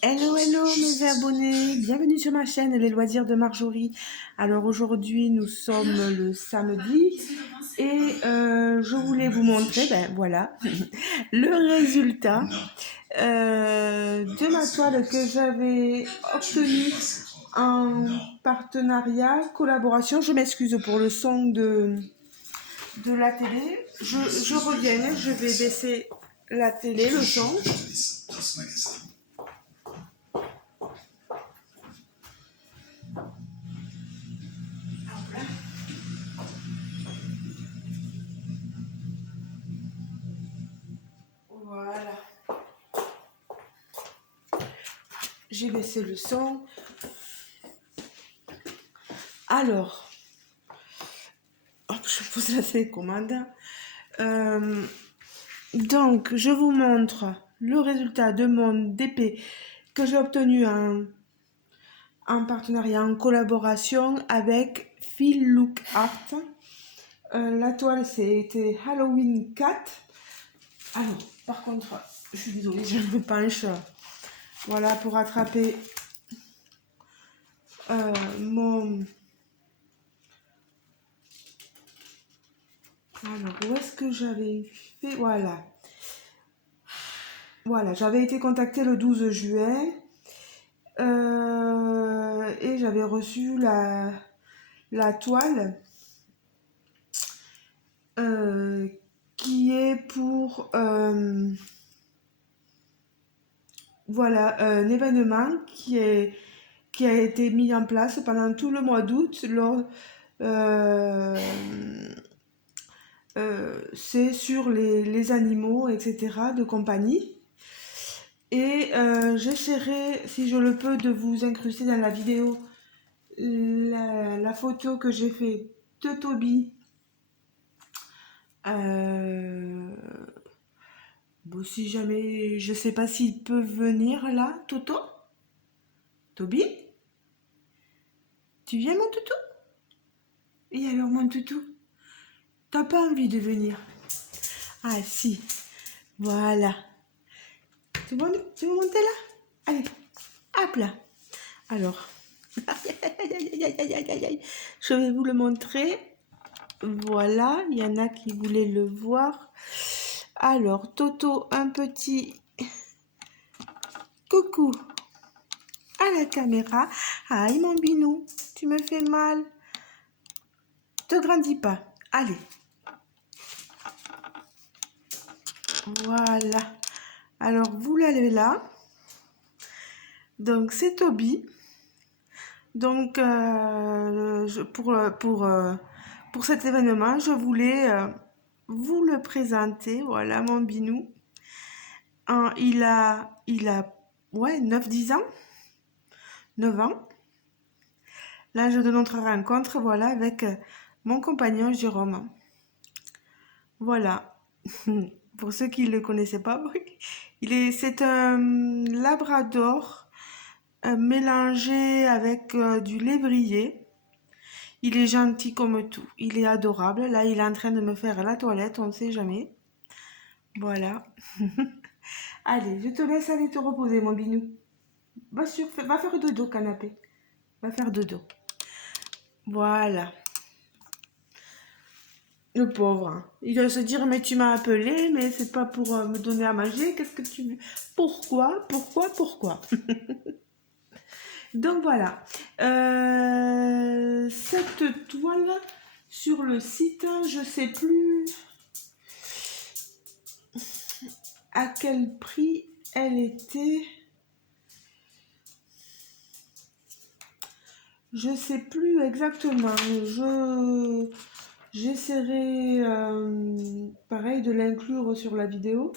Hello, hello mes abonnés, bienvenue sur ma chaîne Les Loisirs de Marjorie. Alors aujourd'hui nous sommes le samedi et je voulais vous montrer, ben voilà, le résultat de ma toile que j'avais obtenue en partenariat, collaboration. Je m'excuse pour le son de la télé. Je reviens, je vais baisser la télé, le son. Voilà, j'ai baissé le son. Alors, hop, je pose la télécommande. Donc, je vous montre le résultat de mon DP que j'ai obtenu en partenariat, en collaboration avec Phil Look Art. La toile, c'était Halloween Cat. Alors, par contre, je suis désolée, je me penche. Voilà, pour attraper mon... Alors, où est-ce que j'avais fait? Voilà. Voilà, j'avais été contactée le 12 juin et j'avais reçu la toile qui est pour voilà, un événement qui a été mis en place pendant tout le mois d'août. C'est sur les animaux, etc. de compagnie. Et j'essaierai, si je le peux, de vous incruster dans la vidéo la photo que j'ai fait de Toby. Bon, si jamais, je sais pas s'il peut venir là, Toto. Toby, tu viens mon toutou? Et alors mon toutou, t'as pas envie de venir? Ah si, voilà. Tu veux monter là? Allez, hop là. Alors, je vais vous le montrer. Voilà, il y en a qui voulaient le voir. Alors, Toto, un petit coucou à la caméra. Aïe, mon binou, tu me fais mal. Te grandis pas. Allez. Voilà. Alors, vous l'avez là. Donc, c'est Toby. Donc, pour cet événement, je voulais vous le présenter. Voilà, mon binou. Il a ouais, 9-10 ans. 9 ans. L'âge de notre rencontre, voilà, avec mon compagnon Jérôme. Voilà. Pour ceux qui ne le connaissaient pas, c'est un labrador mélangé avec du lévrier. Il est gentil comme tout. Il est adorable. Là, il est en train de me faire la toilette, on ne sait jamais. Voilà. Allez, je te laisse aller te reposer, mon binou. Va faire dodo, canapé. Va faire dodo. Voilà. Le pauvre, hein. Il doit se dire, mais tu m'as appelé, mais c'est pas pour me donner à manger. Qu'est-ce que tu veux? Pourquoi? Donc voilà. Cette toile sur le site, je sais plus à quel prix elle était. Je sais plus exactement. J'essaierai pareil de l'inclure sur la vidéo.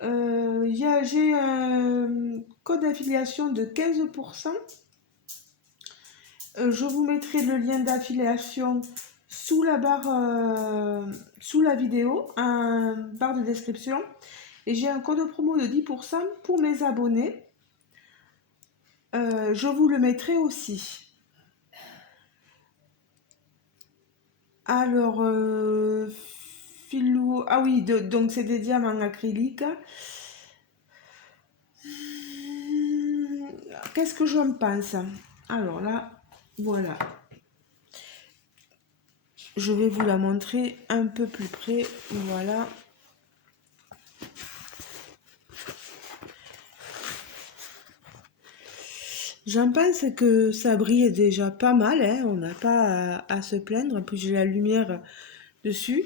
J'ai un code d'affiliation de 15%. Je vous mettrai le lien d'affiliation sous la barre, sous la vidéo, en barre de description. Et j'ai un code promo de 10% pour mes abonnés. Je vous le mettrai aussi. Alors, ah oui, donc c'est des diamants en acrylique. qu'est-ce que j'en pense? Alors là, voilà. Je vais vous la montrer un peu plus près. Voilà. J'en pense que ça brille déjà pas mal, hein. On n'a pas à se plaindre. En plus, j'ai la lumière dessus.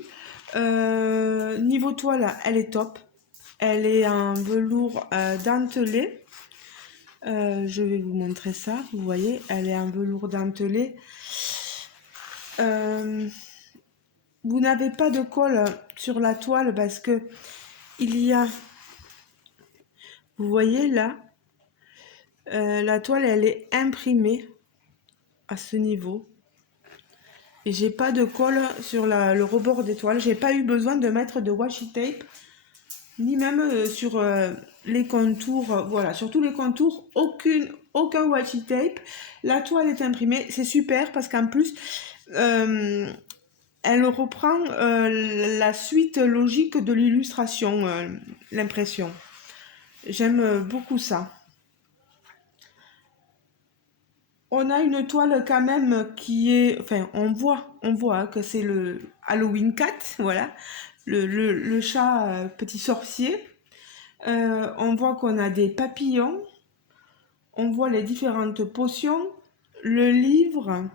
Niveau toile, elle est top. Elle est en velours dentelé. Je vais vous montrer ça. Vous voyez, elle est en velours dentelé. Vous n'avez pas de colle sur la toile parce que il y a, vous voyez là, la toile elle est imprimée à ce niveau. Et j'ai pas de colle sur le rebord des toiles. J'ai pas eu besoin de mettre de washi tape, ni même sur les contours. Voilà, sur tous les contours, aucun washi tape. La toile est imprimée, c'est super parce qu'en plus, elle reprend la suite logique de l'illustration, l'impression. J'aime beaucoup ça. On a une toile quand même qui est, enfin, on voit que c'est le Halloween Cat, voilà, le chat petit sorcier. On voit qu'on a des papillons, on voit les différentes potions, le livre,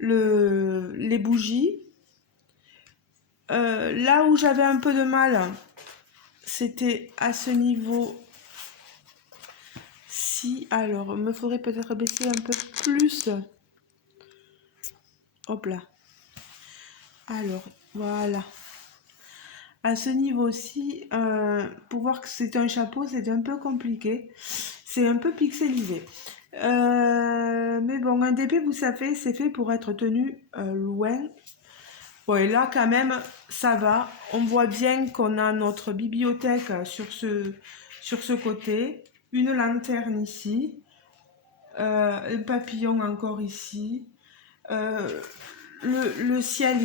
les bougies. Là où j'avais un peu de mal, c'était à ce niveau. Si, alors, me faudrait peut-être baisser un peu plus. Hop là. Alors, voilà. À ce niveau-ci, pour voir que c'est un chapeau, c'est un peu compliqué. C'est un peu pixelisé. Mais bon, un DP, vous savez, c'est fait pour être tenu loin. Bon, et là, quand même, ça va. On voit bien qu'on a notre bibliothèque sur ce côté. Une lanterne ici. Un papillon encore ici. Le ciel,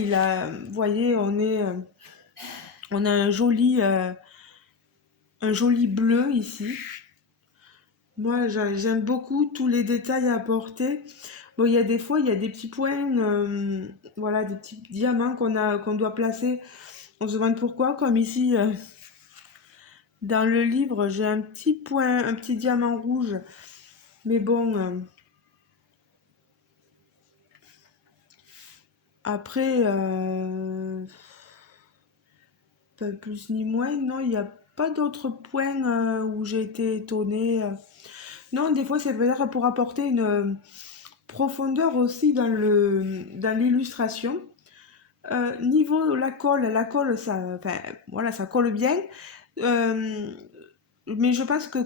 vous voyez, on a un joli bleu ici. Moi, j'aime beaucoup tous les détails apportés. Bon, il y a des fois, il y a des petits points, voilà, des petits diamants qu'on doit placer. On se demande pourquoi, comme ici, dans le livre, j'ai un petit point, un petit diamant rouge. Mais bon, après, pas plus ni moins, non, il n'y a pas d'autres points où j'ai été étonnée. Non, des fois, c'est peut-être pour apporter une profondeur aussi dans l'illustration. Niveau la colle, ça, enfin, voilà, ça colle bien. Euh, mais je pense que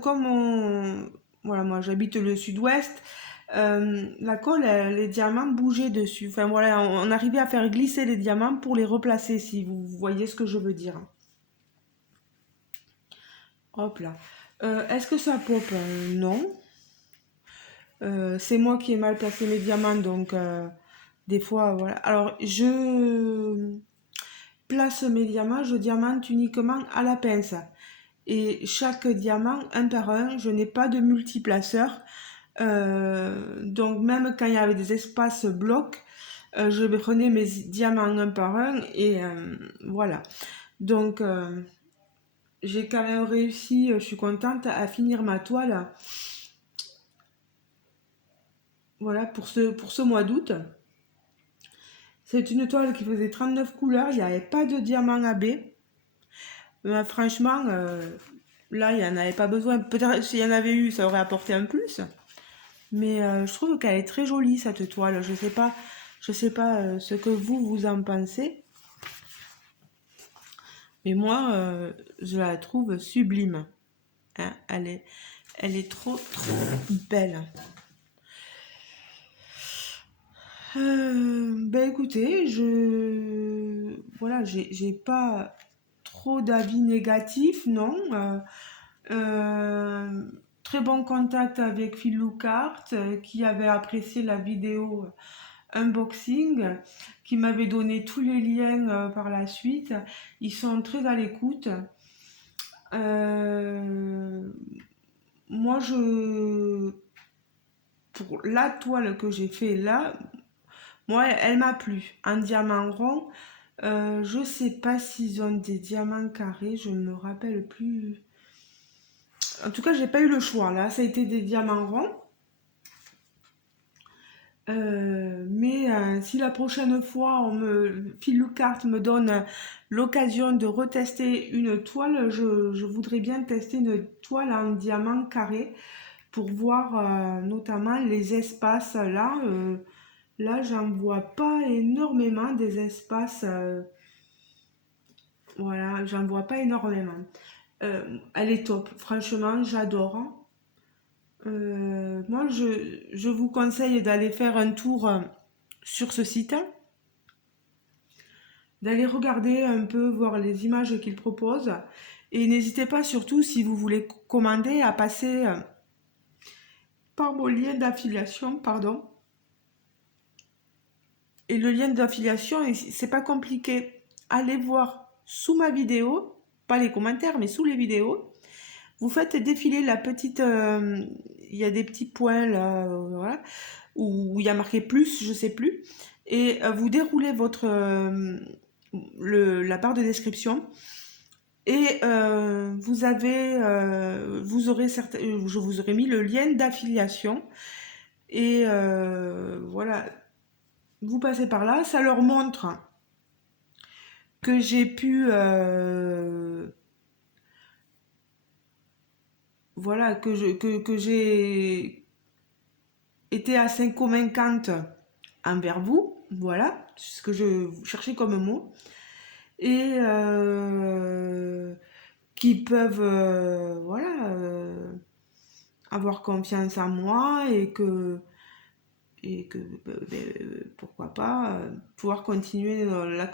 voilà, moi j'habite le sud-ouest, la colle, les diamants bougeaient dessus. Enfin voilà, on arrivait à faire glisser les diamants pour les replacer, si vous voyez ce que je veux dire. Hop là. Est-ce que ça pop? Non. C'est moi qui ai mal placé mes diamants, donc des fois, voilà. Alors, je place mes diamants, je diamante uniquement à la pince. Et chaque diamant, un par un, je n'ai pas de multiplaceur. Donc, même quand il y avait des espaces blocs, je prenais mes diamants un par un et voilà. Donc, j'ai quand même réussi, je suis contente à finir ma toile. Voilà, pour ce mois d'août. C'est une toile qui faisait 39 couleurs, il n'y avait pas de diamant AB. Franchement, là, il n'y en avait pas besoin. Peut-être s'il y en avait eu, ça aurait apporté un plus. Mais je trouve qu'elle est très jolie, cette toile. Je sais pas ce que vous en pensez. Mais moi, je la trouve sublime. Hein, elle est trop, trop belle. Ben écoutez, voilà, j'ai pas trop d'avis négatifs, non. Très bon contact avec Phil Lucart, qui avait apprécié la vidéo unboxing, qui m'avait donné tous les liens par la suite. Ils sont très à l'écoute. Euh, Moi, pour la toile que j'ai fait là, moi, elle m'a plu. Un diamant rond, je sais pas s'ils ont des diamants carrés, je me rappelle plus. En tout cas, j'ai pas eu le choix là, ça a été des diamants ronds. Mais si la prochaine fois Phil Lucart me donne l'occasion de retester une toile, je voudrais bien tester une toile en diamant carré pour voir notamment les espaces. Là, j'en vois pas énormément des espaces. Voilà, j'en vois pas énormément. Elle est top, franchement, j'adore. Moi, je vous conseille d'aller faire un tour sur ce site, d'aller regarder un peu, voir les images qu'il propose. Et n'hésitez pas surtout, si vous voulez commander, à passer par mon lien d'affiliation, pardon. Et le lien d'affiliation, c'est pas compliqué. Allez voir sous ma vidéo, pas les commentaires, mais sous les vidéos. Vous faites défiler la petite... il y a des petits points là, voilà, où il y a marqué plus, je sais plus. Et vous déroulez la barre de description. Et je vous aurai mis le lien d'affiliation. Et voilà, vous passez par là, ça leur montre que j'ai pu, voilà, que j'ai été assez convaincante envers vous, voilà, c'est ce que je cherchais comme mot, et qui peuvent, voilà, avoir confiance en moi et que pourquoi pas pouvoir continuer la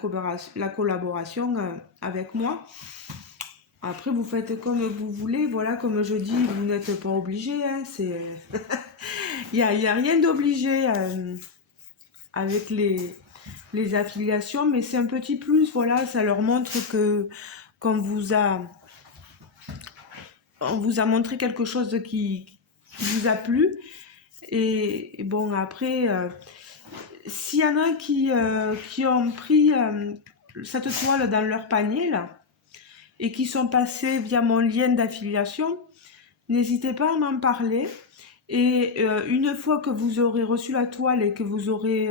collaboration avec moi. Après, vous faites comme vous voulez, voilà, comme je dis, vous n'êtes pas obligé, hein, y a rien d'obligé avec les affiliations, mais c'est un petit plus, voilà, ça leur montre que qu'on on vous a montré quelque chose qui vous a plu. Et bon, après, s'il y en a qui ont pris cette toile dans leur panier, là, et qui sont passés via mon lien d'affiliation, n'hésitez pas à m'en parler. Et une fois que vous aurez reçu la toile et que vous aurez,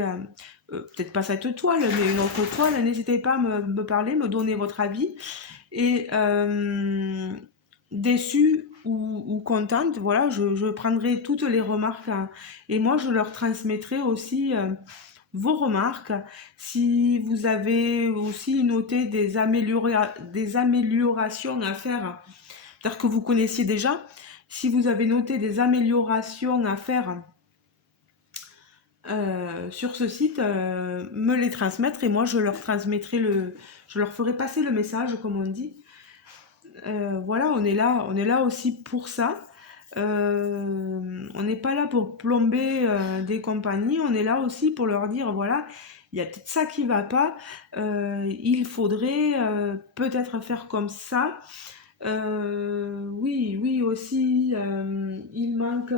peut-être pas cette toile, mais une autre toile, n'hésitez pas à me parler, me donner votre avis. Et déçue ou contente, voilà, je prendrai toutes les remarques hein, et moi je leur transmettrai aussi vos remarques. Si vous avez aussi noté des améliorations à faire, peut-être que vous connaissiez déjà, si vous avez noté des améliorations à faire sur ce site, me les transmettre et moi je leur transmettrai je leur ferai passer le message comme on dit. Voilà, on est là aussi pour ça. On n'est pas là pour plomber des compagnies, on est là aussi pour leur dire voilà, il y a peut-être ça qui va pas, il faudrait peut-être faire comme ça. Oui, oui aussi, il manque,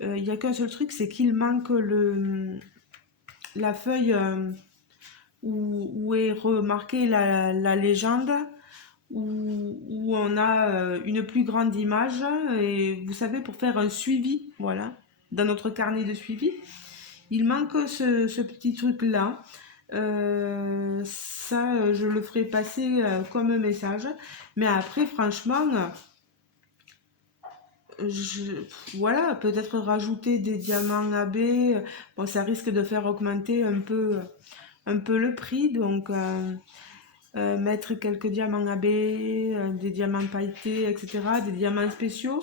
il n'y a qu'un seul truc, c'est qu'il manque la feuille où est remarquée la légende où on a une plus grande image et vous savez pour faire un suivi voilà dans notre carnet de suivi il manque ce petit truc là ça je le ferai passer comme un message mais après franchement je, voilà peut-être rajouter des diamants AB bon ça risque de faire augmenter un peu le prix donc mettre quelques diamants AB, des diamants pailletés, etc., des diamants spéciaux.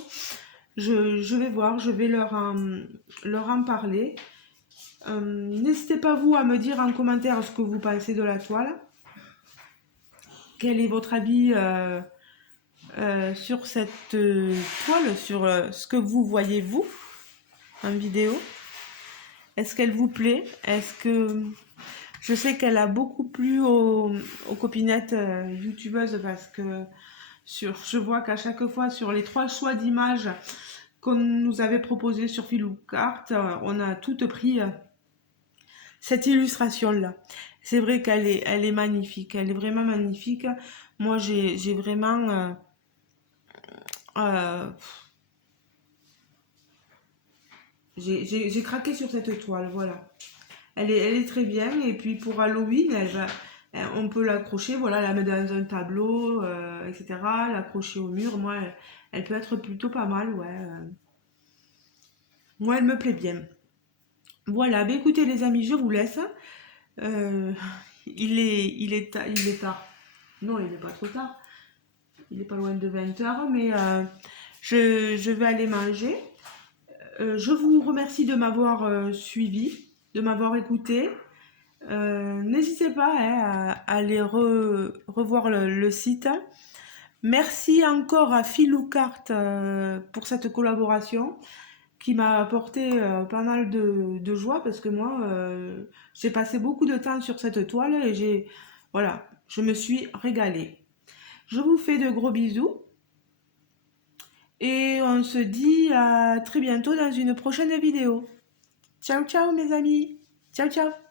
Je vais voir, je vais leur en parler. N'hésitez pas vous à me dire en commentaire ce que vous pensez de la toile. Quel est votre avis sur cette toile, sur ce que vous voyez vous en vidéo? Est-ce qu'elle vous plaît? Est-ce que je sais qu'elle a beaucoup plu aux copinettes youtubeuses parce que je vois qu'à chaque fois sur les 3 choix d'images qu'on nous avait proposé sur Filoucart, on a toutes pris cette illustration-là. C'est vrai elle est magnifique, elle est vraiment magnifique. Moi, j'ai vraiment... euh, j'ai craqué sur cette toile, voilà. Elle est très bien, et puis pour Halloween, on peut l'accrocher, voilà, la mettre dans un tableau, etc., l'accrocher au mur. Moi, elle peut être plutôt pas mal, ouais. Moi, elle me plaît bien. Voilà, bah écoutez les amis, je vous laisse. Euh, il est tard. Non, il n'est pas trop tard. Il est pas loin de 20 h, mais je vais aller manger. Je vous remercie de m'avoir suivi, de m'avoir écouté. N'hésitez pas hein, à aller revoir le site. Merci encore à Filoucart pour cette collaboration qui m'a apporté pas mal de joie parce que moi, j'ai passé beaucoup de temps sur cette toile et voilà, je me suis régalée. Je vous fais de gros bisous et on se dit à très bientôt dans une prochaine vidéo. Ciao ciao mes amis. Ciao ciao.